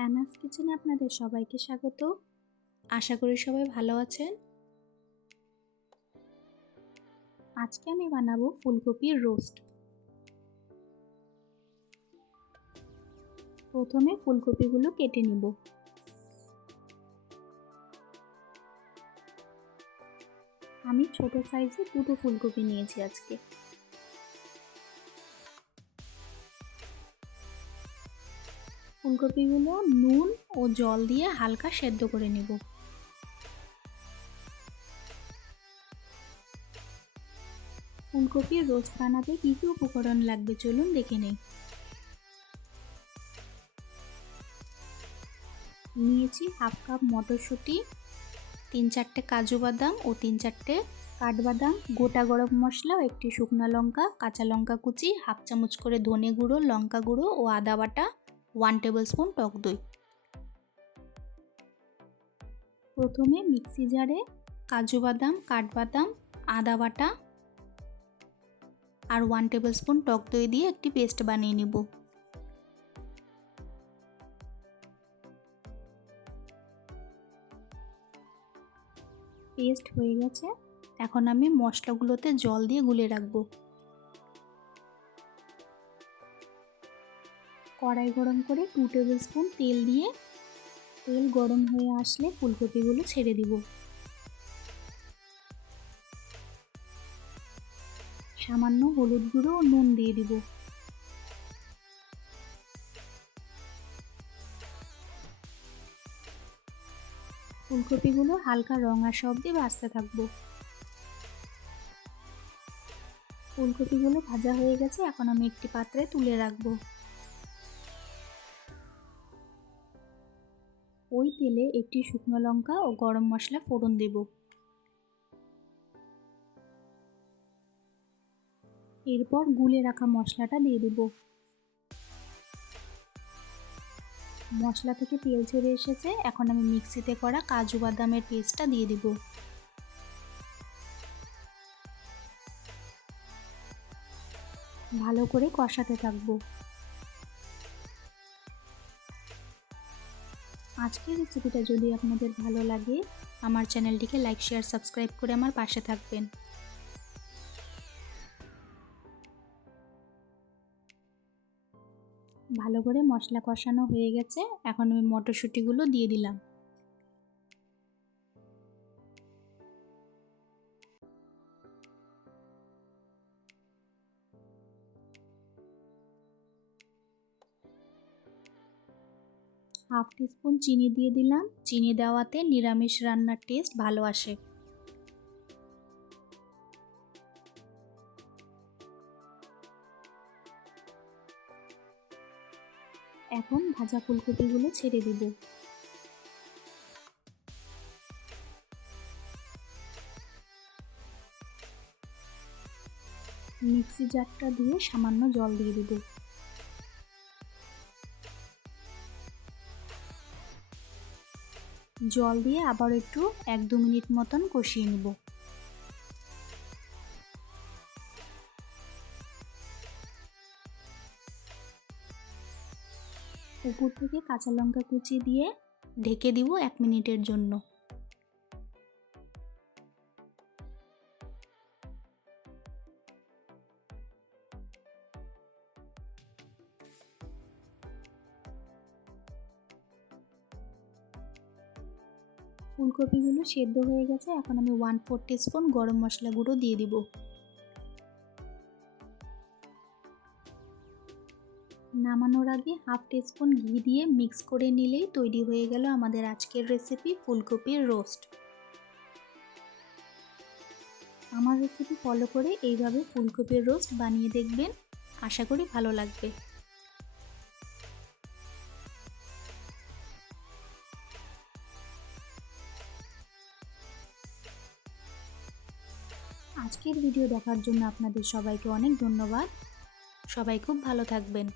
অ্যানাস কিচেনে আপনাদের সবাইকে স্বাগত। আশা করি সবাই ভালো আছেন। আজকে আমি বানাবো ফুলকপির রোস্ট। প্রথমে ফুলকপিগুলো কেটে নিব। আমি ছোট সাইজে দুটো ফুলকপি নিয়েছি আজকে। ফুলকপিগুলো নুন ও জল দিয়ে হালকা সেদ্ধ করে নিব। ফুলকপির রোস্ট বানাতে কী কী উপকরণ লাগবে চলুন দেখে নেই। নিয়েছি হাফ কাপ মটরশুঁটি, 3-4টে কাজু বাদাম ও 3-4টে কাঠবাদাম, গোটা গরম মশলা ও একটি শুকনো লঙ্কা, কাঁচা লঙ্কা কুচি, হাফ চামচ করে ধনে গুঁড়ো, লঙ্কা গুঁড়ো ও আদা বাটা, 1 টেবিল স্পুন টক দই। প্রথমে মিক্সি জারে কাজু বাদাম, কাঠবাদাম, আদা বাটা আর 1 টেবিল স্পুন টক দই দিয়ে একটি পেস্ট বানিয়ে নিব। পেস্ট হয়ে গেছে, এখন আমি মশলাগুলোতে জল দিয়ে গুলে রাখবো। কড়াই গরম করে 2 টেবিল স্পুন তেল দিয়ে তেল গরম হয়ে আসলে ফুলকপিগুলো ছেড়ে দিব। সামান্য হলুদ গুঁড়ো ও নুন দিয়ে দিব। ফুলকপিগুলো হালকা রং আসা অবধি ভাজতে থাকবো। ফুলকপিগুলো ভাজা হয়ে গেছে, এখন আমি একটি পাত্রে তুলে রাখবো। ওই তেলে একটি শুকনো লঙ্কা ও গরম মশলা ফোড়ন দেব। এরপর গুলে রাখা মশলাটা দিয়ে দেব। মশলা থেকে তেল ছেড়ে এসেছে, এখন আমি মিক্সিতে করা কাজু বাদামের পেস্টটা দিয়ে দেব। ভালো করে কষাতে থাকবো। আজকের রেসিপিটা যদি আপনাদের ভালো লাগে, আমার চ্যানেলটিকে লাইক, শেয়ার, সাবস্ক্রাইব করে আমার পাশে থাকবেন। ভালো করে মশলা কষানো হয়ে গেছে, এখন আমি মটরশুঁটিগুলো দিয়ে দিলাম। হাফ টিস্পুন চিনি দিয়ে দিলাম। চিনি দেওয়াতে নিরামিষ রান্নার টেস্ট ভালো আসে। এখন ভাজা ফুলকপিগুলো ছেড়ে দিব। মিক্সি জারটা দিয়ে সামান্য জল দিয়ে দিব। জল দিয়ে আবার একটু 1-2 মিনিট মতন কষিয়ে নিব। উপর থেকে কাঁচা লঙ্কা কুচি দিয়ে ঢেকে দিব 1 মিনিটের জন্য। ফুলকপিগুলো সেদ্ধ হয়ে গেছে, এখন আমি 1/4 টিস্পুন গরম মশলা গুঁড়ো দিয়ে দিব। নামানোর আগে হাফ টিস্পুন ঘি দিয়ে মিক্স করে নিলেই তৈরি হয়ে গেল আমাদের আজকের রেসিপি ফুলকপির রোস্ট। আমার রেসিপি ফলো করে এইভাবে ফুলকপির রোস্ট বানিয়ে দেখবেন, আশা করি ভালো লাগবে। আজকের ভিডিও দেখার জন্য আপনাদের সবাইকে অনেক ধন্যবাদ। সবাই খুব ভালো থাকবেন।